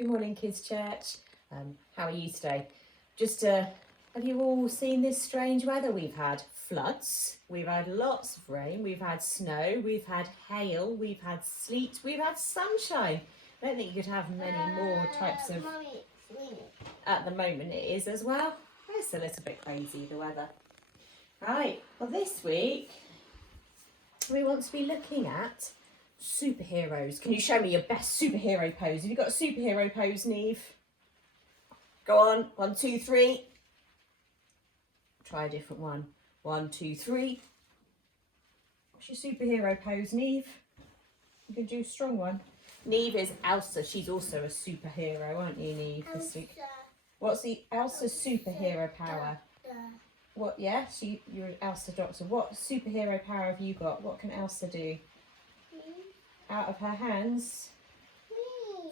Good morning, Kids Church. How are you today? Have you all seen this strange weather? We've had floods, we've had lots of rain, we've had snow, we've had hail, we've had sleet, we've had sunshine. I don't think you could have many more types of... At the moment it is as well. It's a little bit crazy, the weather. Right, well this week we want to be looking at superheroes. Can you show me your best superhero pose? Have you got a superhero pose, Neave? Go on, 1, 2, 3. Try a different one. 1, 2, 3. What's your superhero pose, Neave? You can do a strong one. Neave is Elsa. She's also a superhero, aren't you, Neave? What's the Elsa's superhero power? What? Yeah, you're an Elsa doctor. What superhero power have you got? What can Elsa do? Out of her hands?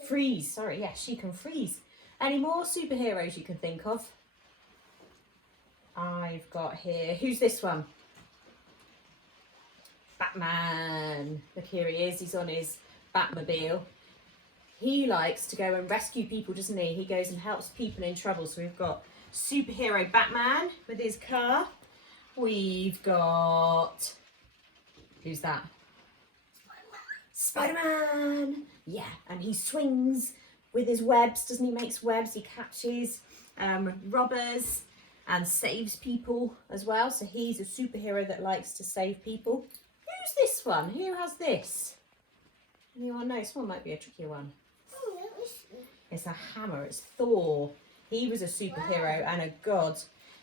Freeze. Sorry, yes, she can freeze. Any more superheroes you can think of? I've got here, who's this one? Batman. Look, here he is. He's on his Batmobile. He likes to go and rescue people, doesn't he? He goes and helps people in trouble. So we've got superhero Batman with his car. We've got, who's that? Spider-Man. Yeah, and he swings with his webs, doesn't he? Makes webs. He catches robbers and saves people as well. So he's a superhero that likes to save people. Who's this one? Who has this? Anyone know? This one might be a trickier one. It's a hammer. It's Thor. He was a superhero and a god.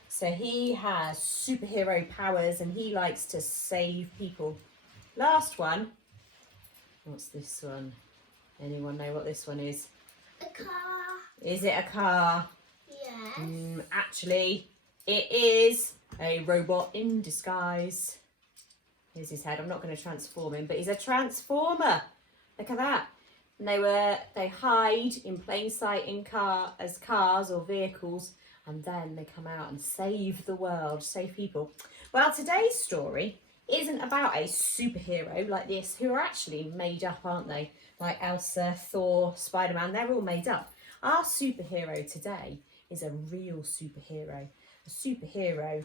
So he has superhero powers and he likes to save people. Last one. What's this one? Anyone know what this one is? A car. Is it a car? Yes. Actually, it is a robot in disguise. Here's his head. I'm not going to transform him, but he's a transformer. Look at that. And they hide in plain sight in cars or vehicles, and then they come out and save the world, save people. Well, today's story isn't about a superhero like this, who are actually made up, aren't they? Like Elsa, Thor, Spider-Man, they're all made up. Our superhero today is a real superhero, a superhero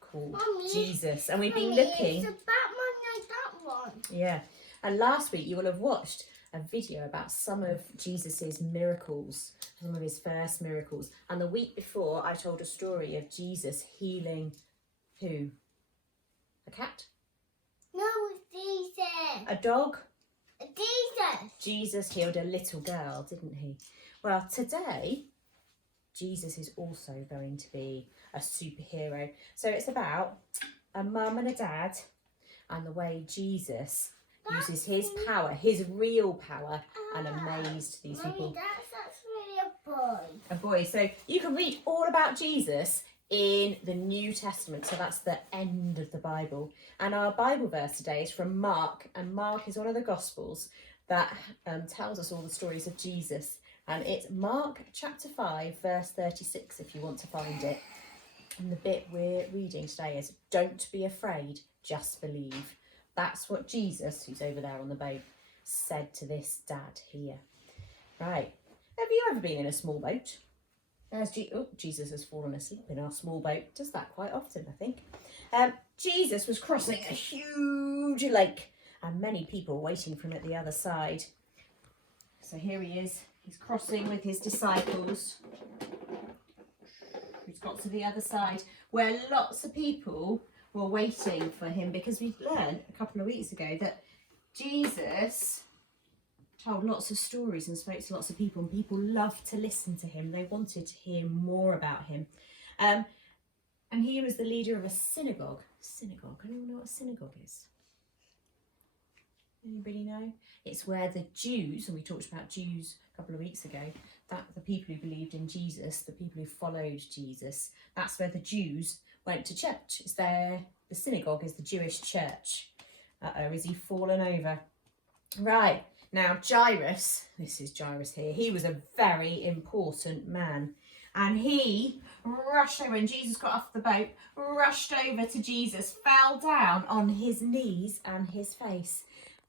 called Jesus. And we've been looking... It's a Batman like that one. Yeah. And last week you will have watched a video about some of Jesus's miracles, some of his first miracles. And the week before I told a story of Jesus healing who? A cat? No, it's Jesus. A dog? Jesus. Jesus healed a little girl, didn't he? Well, today, Jesus is also going to be a superhero. So it's about a mum and a dad and the way Jesus uses his power, his real power, and amazed these people. That's really a boy. A boy. So you can read all about Jesus in the New Testament. So that's the end of the Bible. And our Bible verse today is from Mark. And Mark is one of the Gospels that tells us all the stories of Jesus. And it's Mark chapter 5, verse 36, if you want to find it. And the bit we're reading today is, don't be afraid, just believe. That's what Jesus, who's over there on the boat, said to this dad here. Right. Have you ever been in a small boat? Jesus has fallen asleep in our small boat. Does that quite often, I think. Jesus was crossing a huge lake and many people waiting for him at the other side. So here he is. He's crossing with his disciples. He's got to the other side where lots of people were waiting for him, because we learned a couple of weeks ago that Jesus told lots of stories and spoke to lots of people, and people loved to listen to him. They wanted to hear more about him. And he was the leader of a synagogue. Synagogue. Anyone know what a synagogue is? Anybody know? It's where the Jews, and we talked about Jews a couple of weeks ago, that the people who believed in Jesus, the people who followed Jesus, that's where the Jews went to church. It's there. The synagogue is the Jewish church. Is he fallen over? Right. Now, Jairus, this is Jairus here, he was a very important man. And he rushed over, and Jesus got off the boat, rushed over to Jesus, fell down on his knees and his face,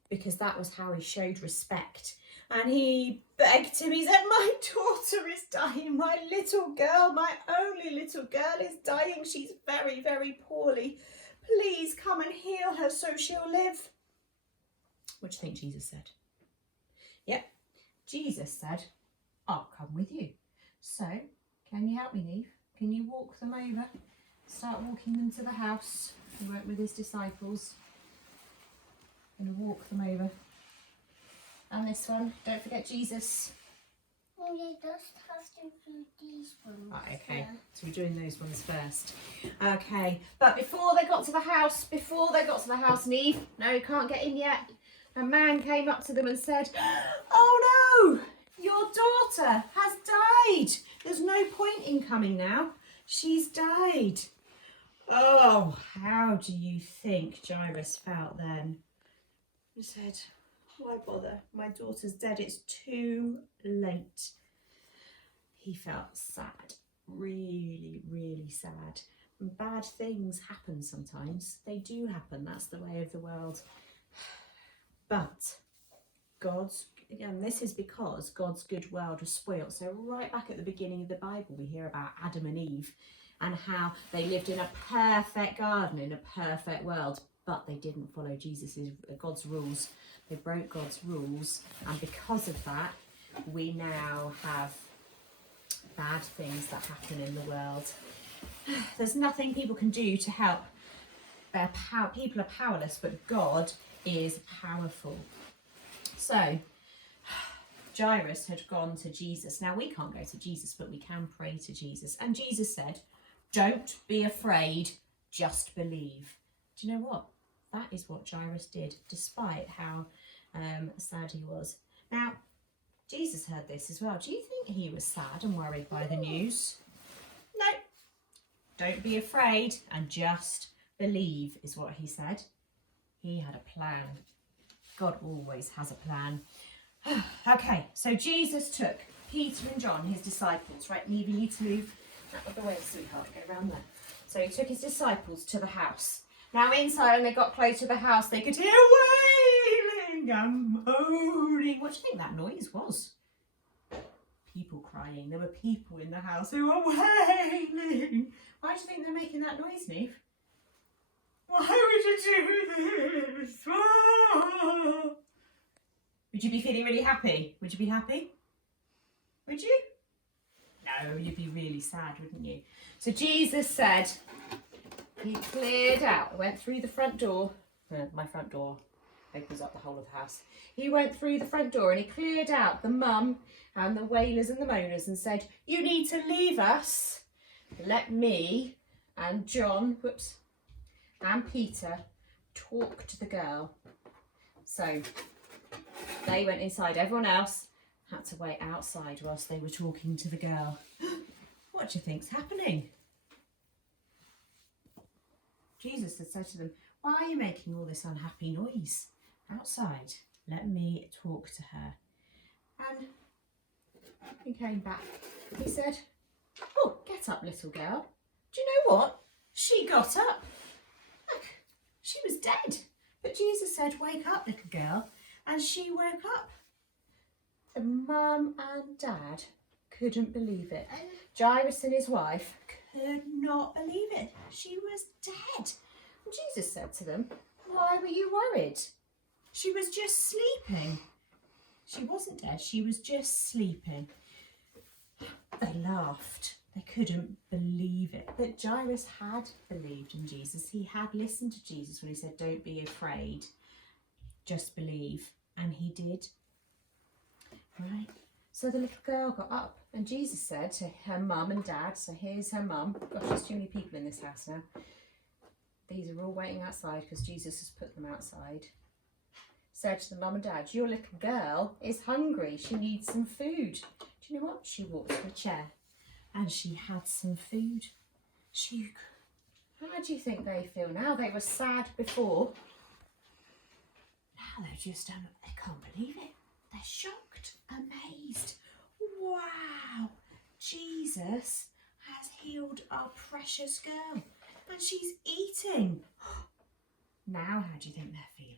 because that was how he showed respect. And he begged him, he said, my daughter is dying, my little girl, my only little girl is dying. She's very, very poorly. Please come and heal her so she'll live. What do you think Jesus said? Yep, Jesus said, I'll come with you. So, can you help me, Neave? Can you walk them over? Start walking them to the house. He went with his disciples. Going to walk them over. And this one, don't forget Jesus. Oh, yeah, just have to do these ones. Right, okay, Yeah. so we're doing those ones first. Okay, but before they got to the house, Neave, no, you can't get in yet. A man came up to them and said, oh no, your daughter has died. There's no point in coming now. She's died. Oh, how do you think Jairus felt then? He said, why bother? My daughter's dead. It's too late. He felt sad, really, really sad. And bad things happen sometimes. They do happen. That's the way of the world. But and this is because God's good world was spoilt. So right back at the beginning of the Bible, we hear about Adam and Eve and how they lived in a perfect garden, in a perfect world, but they didn't follow God's rules. They broke God's rules, and because of that, we now have bad things that happen in the world. There's nothing people can do to help. People are powerless, but God is powerful. So, Jairus had gone to Jesus. Now, we can't go to Jesus, but we can pray to Jesus. And Jesus said, don't be afraid, just believe. Do you know what? That is what Jairus did, despite how sad he was. Now, Jesus heard this as well. Do you think he was sad and worried by the news? No. Don't be afraid and just believe is what he said. He had a plan. God always has a plan. Okay, so Jesus took Peter and John, his disciples. Right, Neave, you need to move out of the way, sweetheart. Go around there. So he took his disciples to the house. Now inside, when they got close to the house, they could hear wailing and moaning. What do you think that noise was? People crying. There were people in the house who were wailing. Why do you think they're making that noise, Neave? Why would you do this? Oh. Would you be feeling really happy? Would you be happy? Would you? No, you'd be really sad, wouldn't you? So Jesus said, he cleared out, went through the front door. My front door opens up the whole of the house. He went through the front door and he cleared out the mum and the wailers and the moaners and said, you need to leave us. Let me and John, and Peter talk to the girl. So they went inside. Everyone else had to wait outside whilst they were talking to the girl. What do you think's happening? Jesus had said to them, why are you making all this unhappy noise outside? Let me talk to her. And he came back. He said, oh, get up, little girl. Do you know what? She got up. Look, she was dead. But Jesus said, wake up, little girl. And she woke up. The mum and dad couldn't believe it. Jairus and his wife could not believe it. She was dead. And Jesus said to them, why were you worried? She was just sleeping. She wasn't dead, she was just sleeping. They laughed. They couldn't believe it. But Jairus had believed in Jesus. He had listened to Jesus when he said, don't be afraid, just believe. And he did. Right. So the little girl got up and Jesus said to her mum and dad, so here's her mum. Gosh, there's too many people in this house now. These are all waiting outside because Jesus has put them outside. Said to the mum and dad, your little girl is hungry. She needs some food. Do you know what? She walked to a chair and she had some food. How do you think they feel now? They were sad before. Now they're just, they can't believe it. They're shocked, amazed. Wow, Jesus has healed our precious girl and she's eating. Now, how do you think they're feeling?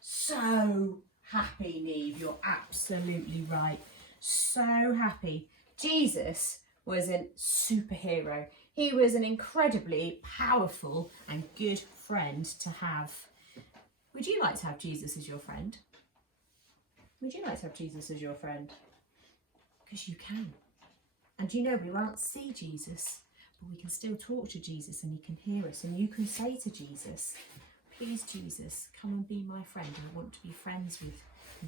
So happy, Neve. You're absolutely right. So happy. Jesus was a superhero. He was an incredibly powerful and good friend to have. Would you like to have Jesus as your friend? Would you like to have Jesus as your friend? Because you can. And you know, we won't see Jesus, but we can still talk to Jesus and he can hear us. And you can say to Jesus, please, Jesus, come and be my friend. I want to be friends with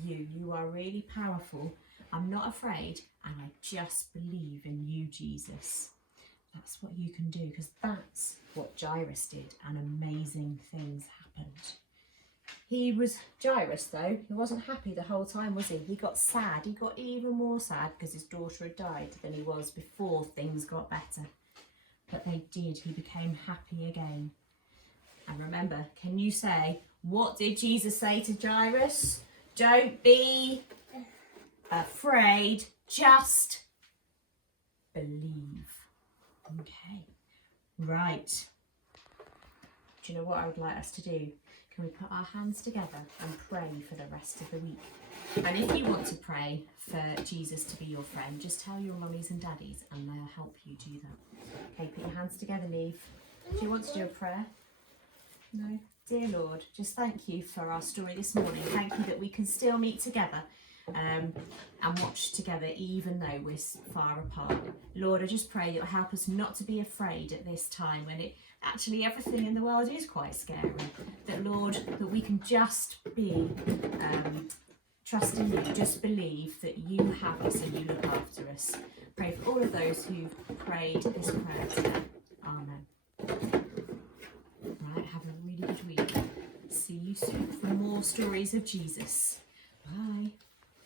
you. You are really powerful. I'm not afraid, and I just believe in you, Jesus. That's what you can do, because that's what Jairus did, and amazing things happened. Jairus though, he wasn't happy the whole time, was he? He got sad. He got even more sad because his daughter had died than he was before things got better. But they did. He became happy again. And remember, can you say, what did Jesus say to Jairus? Don't be afraid, just believe. Okay, right. Do you know what I would like us to do? Can we put our hands together and pray for the rest of the week? And if you want to pray for Jesus to be your friend, just tell your mummies and daddies and they'll help you do that. Okay, put your hands together, Neve. Do you want to do a prayer? No? Dear Lord, just thank you for our story this morning. Thank you that we can still meet together and watch together even though we're far apart. Lord, I just pray you'll help us not to be afraid at this time when actually everything in the world is quite scary. That Lord, that we can just be trusting you, just believe that you have us and you look after us. Pray for all of those who've prayed this prayer today. Amen. Right, have a really good week. See you soon for more stories of Jesus.